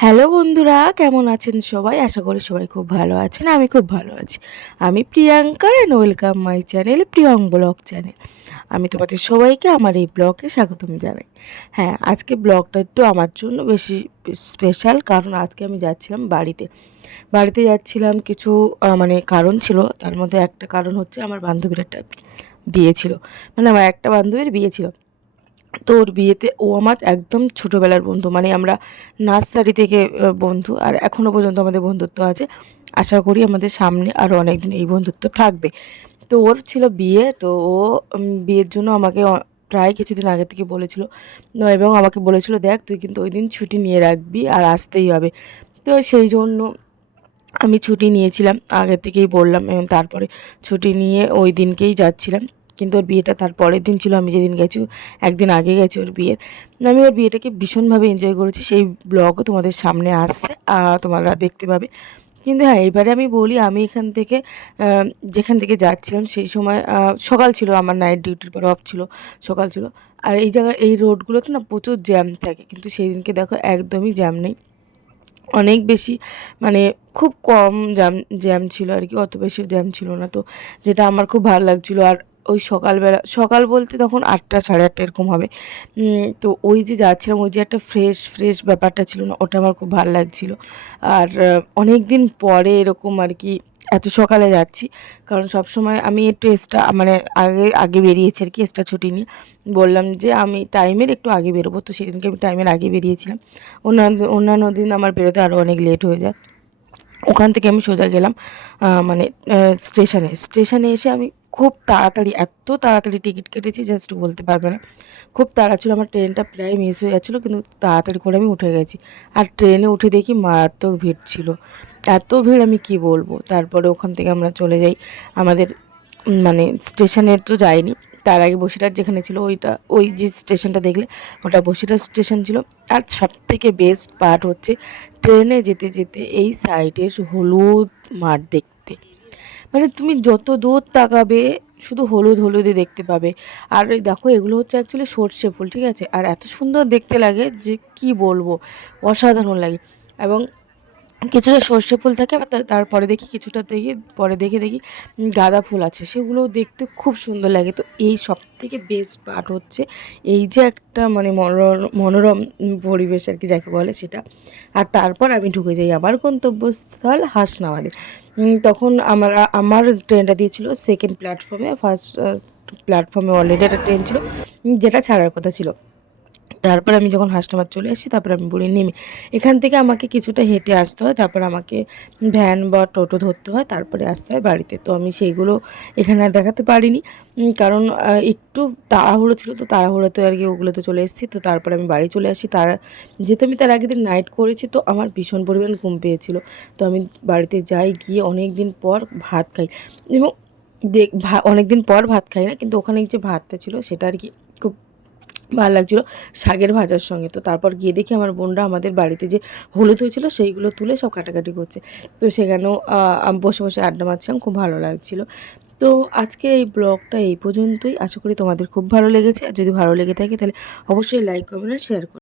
Hello বন্ধুরা, কেমন আছেন সবাই? আশা করি সবাই খুব ভালো আছেন। আমি খুব ভালো আছি। আমি Priyanka and welcome my channel Priyong blog channel. আমি তোমাদের সবাইকে আমার এই ব্লগে স্বাগতম জানাই। হ্যাঁ, আজকে ব্লগটা একটু আমার জন্য বেশি স্পেশাল, কারণ আজকে আমি যাচ্ছিলাম বাড়িতে যাচ্ছিলাম কিছু মানে কারণ ছিল। তার মধ্যে একটা কারণ হচ্ছে আমার বান্ধবীর একটা বিয়ে ছিল, মানে আমার একটা বান্ধবীর বিয়ে ছিল। তো ওর বিয়েতে ও আমার একদম ছোটোবেলার বন্ধু, মানে আমরা নার্সারি থেকে বন্ধু, আর এখনও পর্যন্ত আমাদের বন্ধুত্ব আছে। আশা করি আমাদের সামনে আরও অনেক দিন এই বন্ধুত্ব থাকবে। তো ওর ছিল বিয়ে, তো ও বিয়ের জন্য আমাকে প্রায় কিছুদিন আগে থেকে বলেছিল, এবং আমাকে বলেছিল, দেখ তুই কিন্তু ওই দিন ছুটি নিয়ে রাখবি আর আসতেই হবে। তো সেই জন্য আমি ছুটি নিয়েছিলাম, আগে থেকেই বললাম, এবং তারপরে ছুটি নিয়ে ওই দিনকেই যাচ্ছিলাম। কিন্তু ওর বিয়েটা তার পরের দিন ছিল, আমি যেদিন গেছি একদিন আগে গেছি ওর বিয়ের। আমি ওর বিয়েটাকে ভীষণভাবে এনজয় করেছি, সেই ব্লগও তোমাদের সামনে আসছে, তোমরা দেখতে পাবে। কিন্তু হ্যাঁ, এবারে আমি বলি, আমি যেখান থেকে যাচ্ছিলাম সেই সময় সকাল ছিল, আমার নাইট ডিউটির পর অফ ছিল, সকাল ছিল। আর এই রোডগুলোতে না প্রচুর জ্যাম থাকে, কিন্তু সেই দিনকে দেখো একদমই জ্যাম নেই, অনেক বেশি, মানে খুব কম জ্যাম ছিল আর কি, অত বেশি জ্যাম ছিল না। তো যেটা আমার খুব ভালো লাগছিলো। আর ওই সকালবেলা, সকাল বলতে তখন 8টা 8:30 এরকম হবে। তো ওই যে যাচ্ছিলাম, ওই যে একটা ফ্রেশ ফ্রেশ ব্যাপারটা ছিল না, ওটা আমার খুব ভালো লাগছিলো। আর অনেক দিন পরে এরকম আর কি এত সকালে যাচ্ছি, কারণ সবসময় আমি একটু এক্সট্রা, মানে আগে আগে বেরিয়েছি আর কি, এক্সট্রা ছুটি নিয়ে। বললাম যে আমি টাইমের একটু আগে বেরোবো, তো সেদিনকে আমি টাইমের আগে বেরিয়েছিলাম। অন্যান্য দিন আমার বেরোতে আরও অনেক লেট হয়ে যায়। ওখান থেকে আমি সোজা গেলাম মানে স্টেশনে এসে আমি খুব তাড়াতাড়ি, এত তাড়াতাড়ি টিকিট কেটেছি জাস্ট বলতে পারবে না। খুব তাড়া ছিল, আমার ট্রেনটা প্রায় মিস হয়ে যাচ্ছিলো, কিন্তু তাড়াতাড়ি করে আমি উঠে গেছি। আর ট্রেনে উঠে দেখি মারাত্মক ভিড় ছিল, এত ভিড় আমি কি বলবো। তারপরে ওখান থেকে আমরা চলে যাই আমাদের, মানে স্টেশনে তো যাইনি, তার আগে বসিরহাট যেখানে ছিল, ওই যে স্টেশনটা দেখলে ওটা বসিরহাট স্টেশন ছিল। আর সবথেকে বেস্ট পার্ট হচ্ছে ট্রেনে যেতে যেতে এই সাইডের হলুদ মাঠ দেখতে, মানে তুমি যত দূর তাকাবে শুধু হলুদ হলুদই দেখতে পাবে। আর এই দেখো, এগুলো হচ্ছে অ্যাকচুয়ালি সর্ষে ফুল, ঠিক আছে, আর এত সুন্দর দেখতে লাগে যে কি বলবো, অসাধারণ লাগে। এবং কিছুটা সর্ষে ফুল থাকে, আবার তারপরে দেখি কিছুটা দেখি, পরে দেখি গাঁদা ফুল আছে, সেগুলো দেখতে খুব সুন্দর লাগে। তো এই সব থেকে বেস্ট পার্ট হচ্ছে এই যে একটা মানে মনোরম পরিবেশ আর কি যাকে বলে সেটা। আর তারপর আমি ঢুকে যাই আমার গন্তব্যস্থল হাসনাবাদে। তখন আমার ট্রেনটা দিয়েছিল সেকেন্ড প্ল্যাটফর্মে, ফার্স্ট প্ল্যাটফর্মে অলরেডি একটা ট্রেন ছিল যেটা ছাড়ার কথা ছিল। তারপর আমি যখন হাসনাবাদ চলে আসি, তারপর আমি বলি নেমে এখান থেকে আমাকে কিছুটা হেঁটে আসতে হয়, তারপর আমাকে ভ্যান বা টোটো ধরতে হয়, তারপরে আসতে হয় বাড়িতে। তো আমি সেইগুলো এখানে আর দেখাতে পারিনি, কারণ একটু তাড়াহুড়ো ছিল, তো তাড়াহুড়োতে আর কি ওগুলোতে চলে এসেছি। তো তারপরে আমি বাড়ি চলে আসি, যেহেতু আমি তার আগের দিন নাইট করেছি, তো আমার ভীষণ পরিমাণ ঘুম পেয়েছিল। তো আমি বাড়িতে যাই, গিয়ে অনেক দিন পর ভাত খাই, এবং অনেক দিন পর ভাত খাই না, কিন্তু ওখানে যে ভাতটা ছিল সেটা আর কি খুব ভালো লাগছিলো শাকের ভাজার সঙ্গে। তো তারপর গিয়ে দেখি আমার বোনরা আমাদের বাড়িতে যে হলুদ হয়েছিল সেইগুলো তুলে সব কাটাকাটি করছে। তো সেখানেও আমি বসে বসে আড্ডা মারছিলাম, খুব ভালো লাগছিলো। তো আজকে এই ব্লগটা এই পর্যন্তই, আশা করি তোমাদের খুব ভালো লেগেছে। আর যদি ভালো লেগে থাকে তাহলে অবশ্যই লাইক কমেন্ট আর শেয়ার করো।